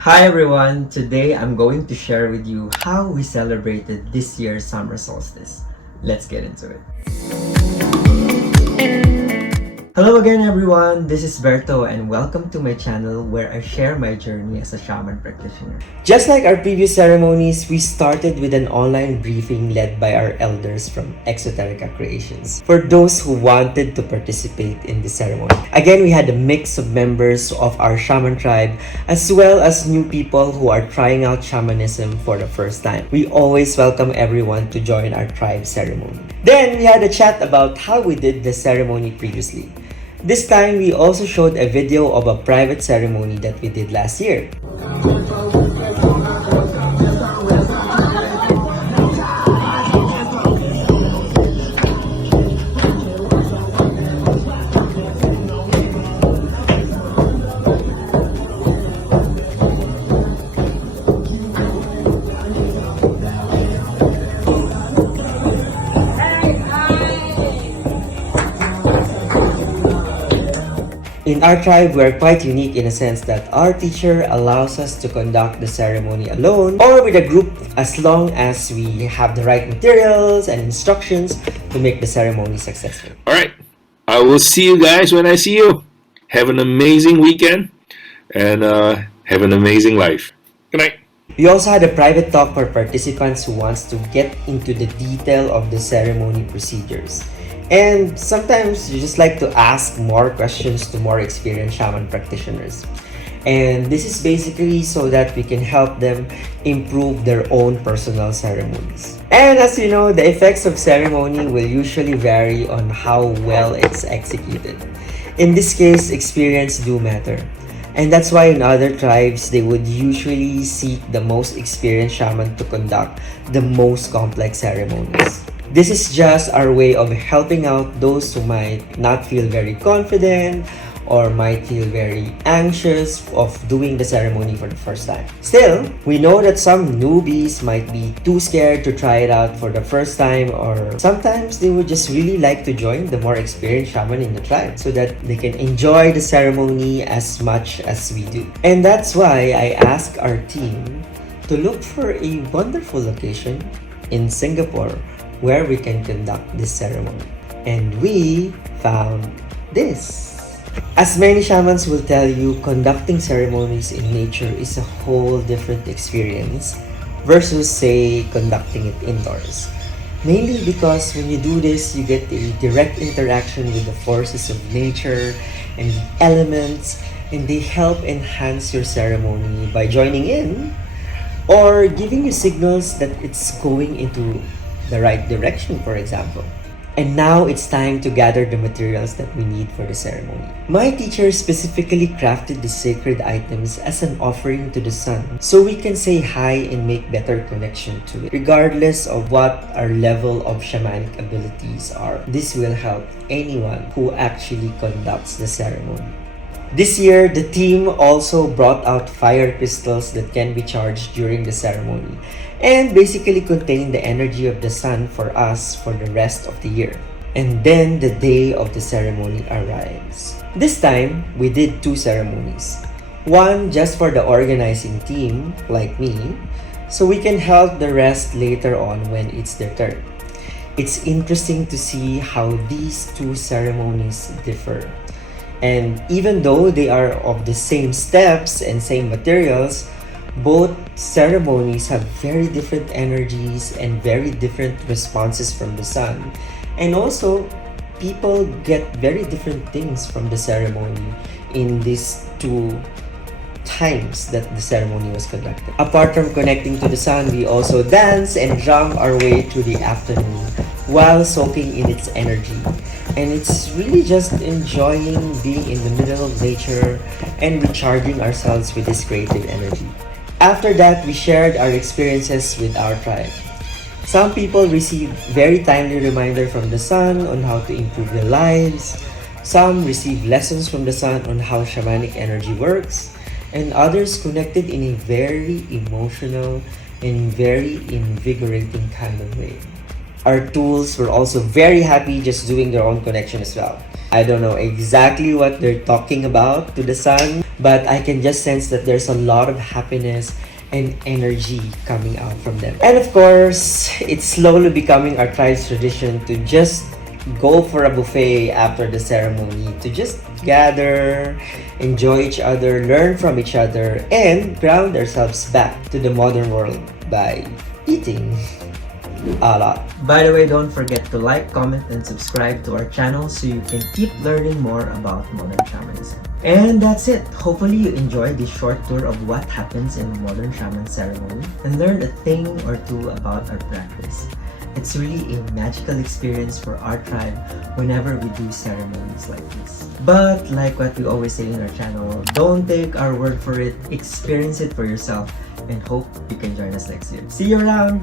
Hi everyone! Today I'm going to share with you how we celebrated this year's summer solstice. Let's get into it. Hello again everyone, this is Berto and welcome to my channel where I share my journey as a shaman practitioner. Just like our previous ceremonies, we started with an online briefing led by our elders from Exoterica Creations for those who wanted to participate in the ceremony. Again, we had a mix of members of our shaman tribe as well as new people who are trying out shamanism for the first time. We always welcome everyone to join our tribe ceremony. Then we had a chat about how we did the ceremony previously. This time, we also showed a video of a private ceremony that we did last year. In our tribe, we are quite unique in a sense that our teacher allows us to conduct the ceremony alone or with a group as long as we have the right materials and instructions to make the ceremony successful. Alright, I will see you guys when I see you. Have an amazing weekend and have an amazing life. Good night. We also had a private talk for participants who wants to get into the detail of the ceremony procedures. And sometimes you just like to ask more questions to more experienced shaman practitioners. And this is basically so that we can help them improve their own personal ceremonies. And as you know, the effects of ceremony will usually vary on how well it's executed. In this case, experience do matter. And that's why in other tribes, they would usually seek the most experienced shaman to conduct the most complex ceremonies. This is just our way of helping out those who might not feel very confident or might feel very anxious of doing the ceremony for the first time. Still, we know that some newbies might be too scared to try it out for the first time, or sometimes they would just really like to join the more experienced shaman in the tribe so that they can enjoy the ceremony as much as we do. And that's why I asked our team to look for a wonderful location in Singapore where we can conduct this ceremony. And we found this. As many shamans will tell you, conducting ceremonies in nature is a whole different experience versus, say, conducting it indoors. Mainly because when you do this, you get a direct interaction with the forces of nature and the elements, and they help enhance your ceremony by joining in or giving you signals that it's going into the right direction, for example. And now it's time to gather the materials that we need for the ceremony. My teacher specifically crafted the sacred items as an offering to the sun so we can say hi and make better connection to it. Regardless of what our level of shamanic abilities are, this will help anyone who actually conducts the ceremony. This year, the team also brought out fire crystals that can be charged during the ceremony and basically contain the energy of the sun for us for the rest of the year. And then the day of the ceremony arrives. This time, we did two ceremonies. One just for the organizing team, like me, so we can help the rest later on when it's their turn. It's interesting to see how these two ceremonies differ. And even though they are of the same steps and same materials, both ceremonies have very different energies and very different responses from the sun. And also, people get very different things from the ceremony in these two times that the ceremony was conducted. Apart from connecting to the sun, we also dance and drum our way through the afternoon while soaking in its energy. And it's really just enjoying being in the middle of nature and recharging ourselves with this creative energy. After that, we shared our experiences with our tribe. Some people received very timely reminder from the sun on how to improve their lives. Some received lessons from the sun on how shamanic energy works. And others connected in a very emotional and very invigorating kind of way. Our tools were also very happy just doing their own connection as well. I don't know exactly what they're talking about to the sun, but I can just sense that there's a lot of happiness and energy coming out from them. And of course, it's slowly becoming our tribe's tradition to just go for a buffet after the ceremony, to just gather, enjoy each other, learn from each other, and ground ourselves back to the modern world by eating a lot. By the way, don't forget to like, comment, and subscribe to our channel so you can keep learning more about modern shamanism. And that's it. Hopefully you enjoyed this short tour of what happens in modern shaman ceremony and learned a thing or two about our practice. It's really a magical experience for our tribe whenever we do ceremonies like this. But like what we always say in our channel, don't take our word for it, experience it for yourself, and hope you can join us next year. See you around!